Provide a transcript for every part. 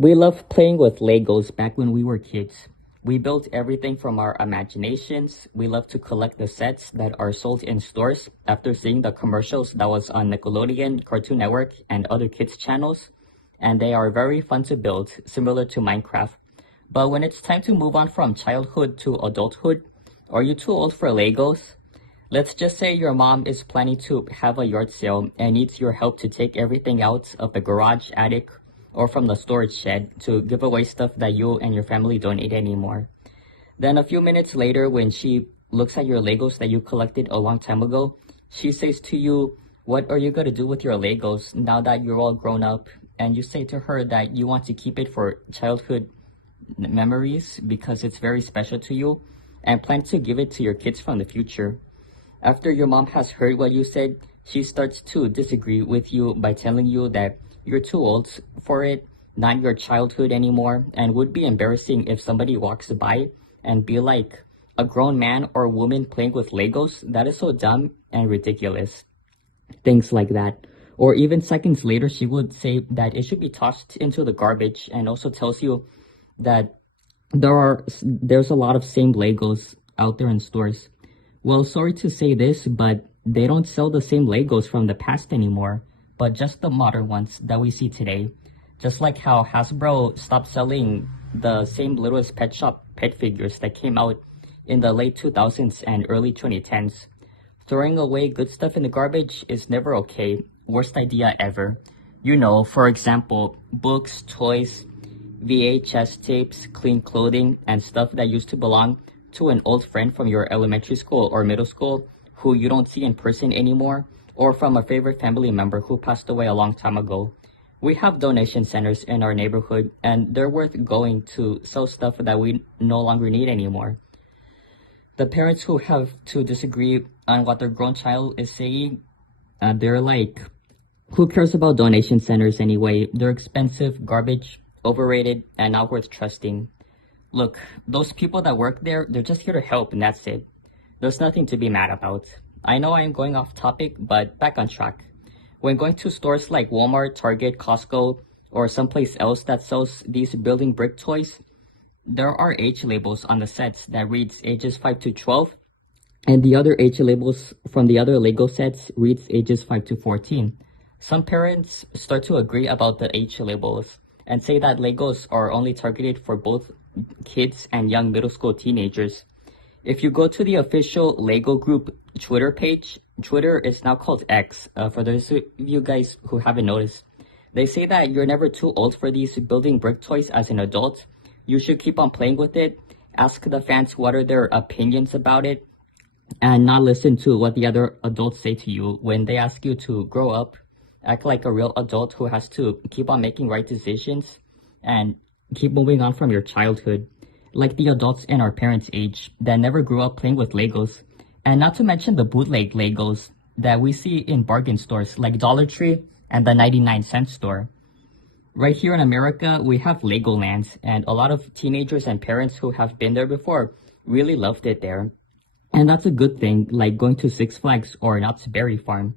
We loved playing with Legos back when we were kids. We built everything from our imaginations. We loved to collect the sets that are sold in stores after seeing the commercials that was on Nickelodeon, Cartoon Network, and other kids channels. And they are very fun to build, similar to Minecraft. But when it's time to move on from childhood to adulthood, are you too old for Legos? Let's just say your mom is planning to have a yard sale and needs your help to take everything out of the garage, attic, or from the storage shed to give away stuff that you and your family don't need anymore. Then a few minutes later, when she looks at your Legos that you collected a long time ago, she says to you, "What are you gonna do with your Legos now that you're all grown up?" And you say to her that you want to keep it for childhood memories because it's very special to you and plan to give it to your kids from the future. After your mom has heard what you said, she starts to disagree with you by telling you that you're too old for it, not your childhood anymore, and would be embarrassing if somebody walks by and be like, "A grown man or woman playing with Legos? That is so dumb and ridiculous." Things like that. Or even seconds later, she would say that it should be tossed into the garbage and also tells you that there's a lot of same Legos out there in stores. Well, sorry to say this, but they don't sell the same Legos from the past anymore, but just the modern ones that we see today. Just like how Hasbro stopped selling the same Littlest Pet Shop pet figures that came out in the late 2000s and early 2010s. Throwing away good stuff in the garbage is never okay. Worst idea ever. You know, for example, books, toys, VHS tapes, clean clothing, and stuff that used to belong to an old friend from your elementary school or middle school who you don't see in person anymore, or from a favorite family member who passed away a long time ago. We have donation centers in our neighborhood, and they're worth going to sell stuff that we no longer need anymore. The parents who have to disagree on what their grown child is saying, they're like, who cares about donation centers anyway? They're expensive, garbage, overrated, and not worth trusting. Look, those people that work there, they're just here to help and that's it. There's nothing to be mad about. I know I am going off topic, but back on track. When going to stores like Walmart, Target, Costco, or someplace else that sells these building brick toys, there are age labels on the sets that reads ages 5 to 12, and the other age labels from the other Lego sets reads ages 5 to 14. Some parents start to agree about the age labels and say that Legos are only targeted for both kids and young middle school teenagers. If you go to the official Lego group Twitter page, Twitter is now called X, for those of you guys who haven't noticed. They say that you're never too old for these building brick toys as an adult. You should keep on playing with it, ask the fans what are their opinions about it, and not listen to what the other adults say to you when they ask you to grow up, act like a real adult who has to keep on making right decisions, and keep moving on from your childhood, like the adults in our parents' age that never grew up playing with Legos. And not to mention the bootleg Legos that we see in bargain stores like Dollar Tree and the 99-cent store. Right here in America, we have Legoland, and a lot of teenagers and parents who have been there before really loved it there. And that's a good thing, like going to Six Flags or Knott's Berry Farm.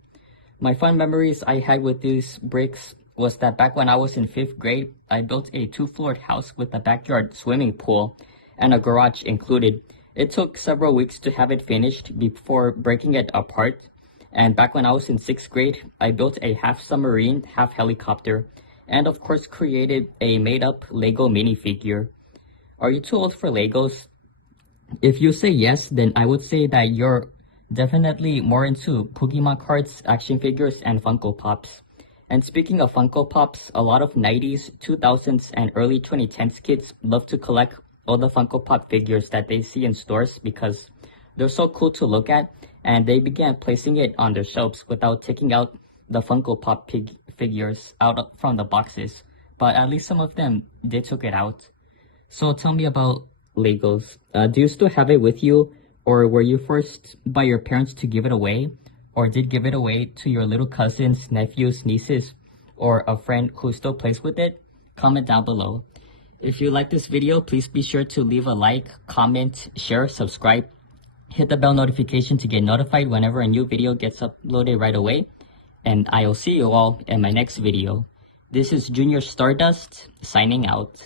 My fun memories I had with these bricks was that back when I was in 5th grade, I built a 2-floored house with a backyard swimming pool and a garage included. It took several weeks to have it finished before breaking it apart. And back when I was in 6th grade, I built a half submarine, half helicopter, and of course created a made-up Lego minifigure. Are you too old for Legos? If you say yes, then I would say that you're definitely more into Pokemon cards, action figures, and Funko Pops. And speaking of Funko Pops, a lot of 90s, 2000s, and early 2010s kids love to collect all the Funko Pop figures that they see in stores because they're so cool to look at, and they began placing it on their shelves without taking out the Funko Pop figures out from the boxes. But at least some of them did took it out. So tell me about Legos. Do you still have it with you, or were you forced by your parents to give it away, or did give it away to your little cousins, nephews, nieces, or a friend who still plays with it? Comment down below. If you like this video, please be sure to leave a like, comment, share, subscribe. Hit the bell notification to get notified whenever a new video gets uploaded right away. And I'll see you all in my next video. This is Junior Stardust signing out.